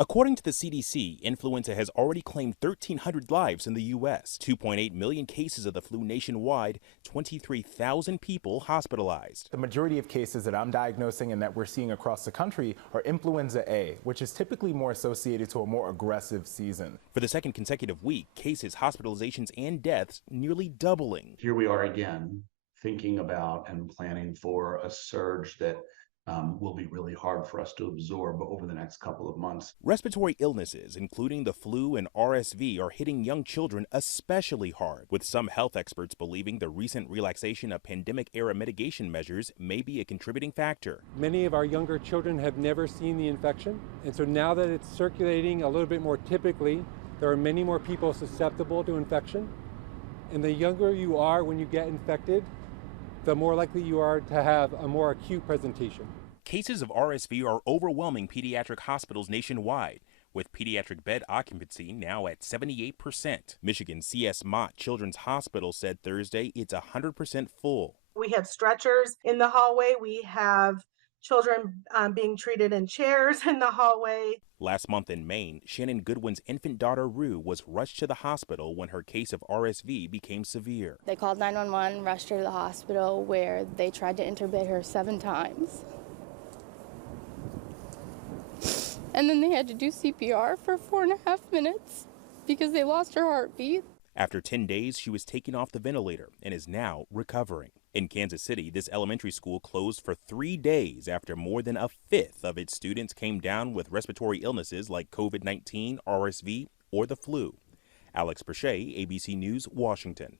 According to the CDC, influenza has already claimed 1,300 lives in the U.S., 2.8 million cases of the flu nationwide, 23,000 people hospitalized. The majority of cases that I'm diagnosing and that we're seeing across the country are influenza A, which is typically more associated to a more aggressive season. For the second consecutive week, cases, hospitalizations, and deaths nearly doubling. Here we are again, thinking about and planning for a surge that will be really hard for us to absorb over the next couple of months. Respiratory illnesses, including the flu and RSV, are hitting young children especially hard, with some health experts believing the recent relaxation of pandemic-era mitigation measures may be a contributing factor. Many of our younger children have never seen the infection, and so now that it's circulating a little bit more typically, there are many more people susceptible to infection. And the younger you are when you get infected, the more likely you are to have a more acute presentation. Cases of RSV are overwhelming pediatric hospitals nationwide, with pediatric bed occupancy now at 78%. Michigan C.S. Mott Children's Hospital said Thursday it's 100% full. We have stretchers in the hallway. We have children being treated in chairs in the hallway. Last month in Maine, Shannon Goodwin's infant daughter Rue was rushed to the hospital when her case of RSV became severe. They called 911, rushed her to the hospital where they tried to intubate her 7 times. And then they had to do CPR for 4.5 minutes because they lost her heartbeat. After 10 days, she was taken off the ventilator and is now recovering. In Kansas City, this elementary school closed for 3 days after more than a fifth of its students came down with respiratory illnesses like COVID-19, RSV, or the flu. Alex Brachet, ABC News, Washington.